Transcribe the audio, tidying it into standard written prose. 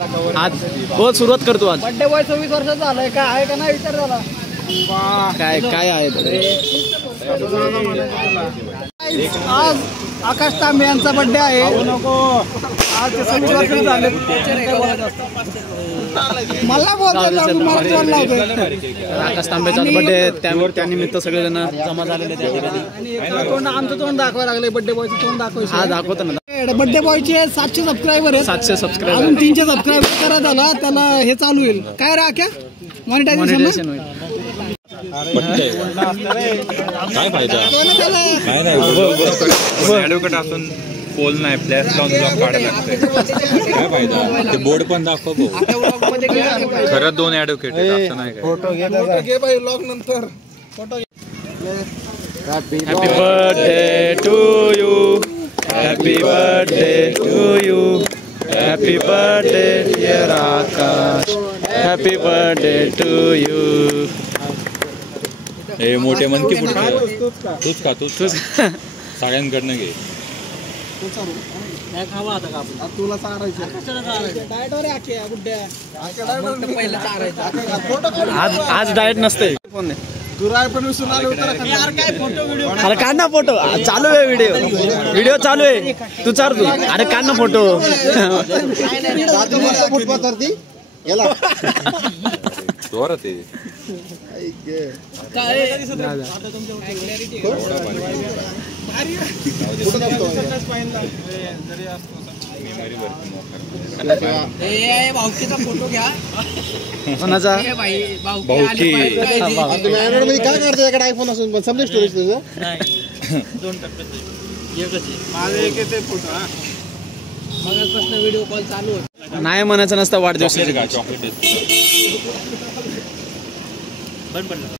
आज हो सुरुवात करतो आज बर्थडे बॉय 26 वर्षाचा झालाय काय आहे का नाही विचार झाला काय काय आहे आज आकाश तांबे यांचा बर्थडे आहे आज 26 वर्ष झाले मला आकाश तांब्याचा बर्थडे त्यामुळे त्यानिमित्त सगळेजण जमा झालेले त्या ठिकाणी आमचं तोंड दाखवायला लागले बर्थडे बॉयचं तोंड दाखवायचं हा दाखवतो ना बर्थडे बॉयचे 700 सबस्क्रायबर आहेत 700 सबस्क्रायबर अजून 300 सबस्क्रायबर करा त्याला हे चालू होईल काय राख्या मॉनिटायझेशन होईल काय फायदा ऍडव्होकेट असून पोल नाही फ्लॅश लावून ब्लॉक काढायला लागतंय काय फायदा ते बोर्ड पण दाखव खरं 2 ऍडव्होकेट असं नाही काय फोटो घे बाई ब्लॉग नंतर photo happy birthday to you happy birthday to you happy birthday dear Akash happy birthday to you हे मोठे मन की पुढे तूच सगळ्यांकडनं घे तुला चारायचं आज डाएट नसते तुला पण विसरून आलो अरे काढ ना फोटो चालू आहे व्हिडिओ चालू आहे तू चार तू अरे काढ ना फोटो फोटो घ्या कोणाचा भाऊकी काय करतो याकडे आयफोन असून पण समजा स्टोरेज त्याचं मगापासून व्हिडिओ कॉल चालू होता नाही म्हणायचं नसतं वाढदिवस चॉकलेट